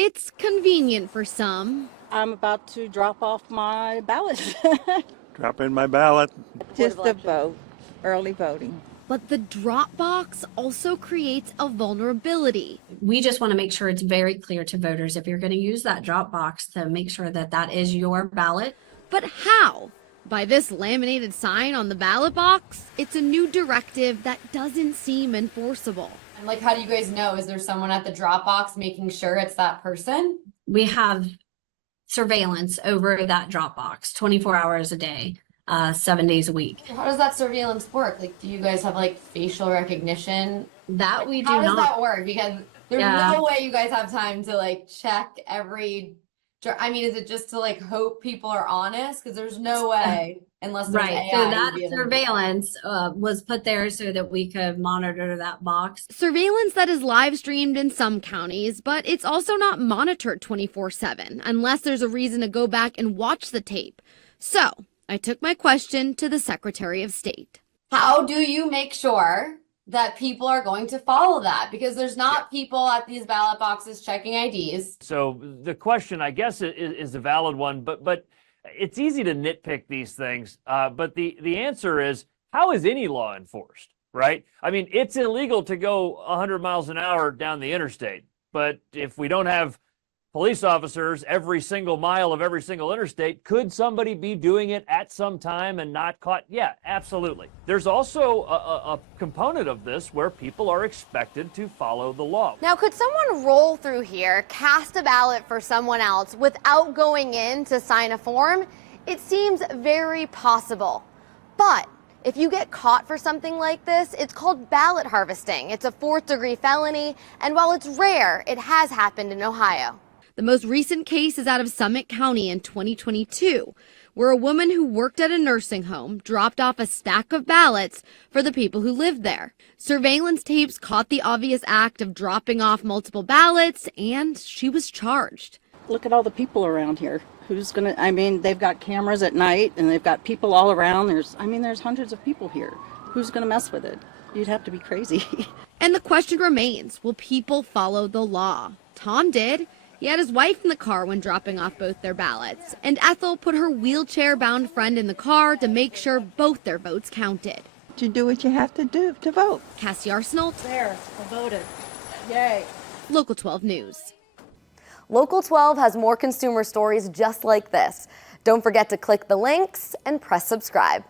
It's convenient for some. I'm about to drop off my ballot. Drop in my ballot. Just to vote, early voting. But the drop box also creates a vulnerability. We just want to make sure it's very clear to voters if you're going to use that drop box to make sure that that is your ballot. But how? By this laminated sign on the ballot box? It's a new directive that doesn't seem enforceable. And like, how do you guys know? Is there someone at the drop box making sure it's that person? We have surveillance over that drop box 24 hours a day, 7 days a week. How does that surveillance work? Like, do you guys have like facial recognition? That we do How does not. that work? Because there's Yeah. no way you guys have time to like check every. I mean, is it just to like hope people are honest? Because there's no way unless there's Right. AI. So to that be able to- surveillance was put there so that we could monitor that box. Surveillance that is live streamed in some counties, but it's also not monitored 24/7 unless there's a reason to go back and watch the tape. So I took my question to the Secretary of State. How do you make sure that people are going to follow that? Because there's not people at these ballot boxes checking IDs. So the question, I guess, is a valid one, but it's easy to nitpick these things. But the answer is, how is any law enforced, right? I mean, it's illegal to go 100 miles an hour down the interstate, but if we don't have police officers every single mile of every single interstate, could somebody be doing it at some time and not caught? Yeah, absolutely. There's also a component of this where people are expected to follow the law. Now, could someone roll through here, cast a ballot for someone else without going in to sign a form? It seems very possible. But if you get caught for something like this, it's called ballot harvesting. It's a 4th-degree felony, and while it's rare, it has happened in Ohio. The most recent case is out of Summit County in 2022, where a woman who worked at a nursing home dropped off a stack of ballots for the people who lived there. Surveillance tapes caught the obvious act of dropping off multiple ballots, and she was charged. Look at all the people around here. Who's gonna, I mean, they've got cameras at night and they've got people all around. There's hundreds of people here. Who's gonna mess with it? You'd have to be crazy. And the question remains, will people follow the law? Tom did. He had his wife in the car when dropping off both their ballots, and Ethel put her wheelchair-bound friend in the car to make sure both their votes counted. To do what you have to do to vote. Cassie Arsenault, There, I voted. Yay. Local 12 News. Local 12 has more consumer stories just like this. Don't forget to click the links and press subscribe.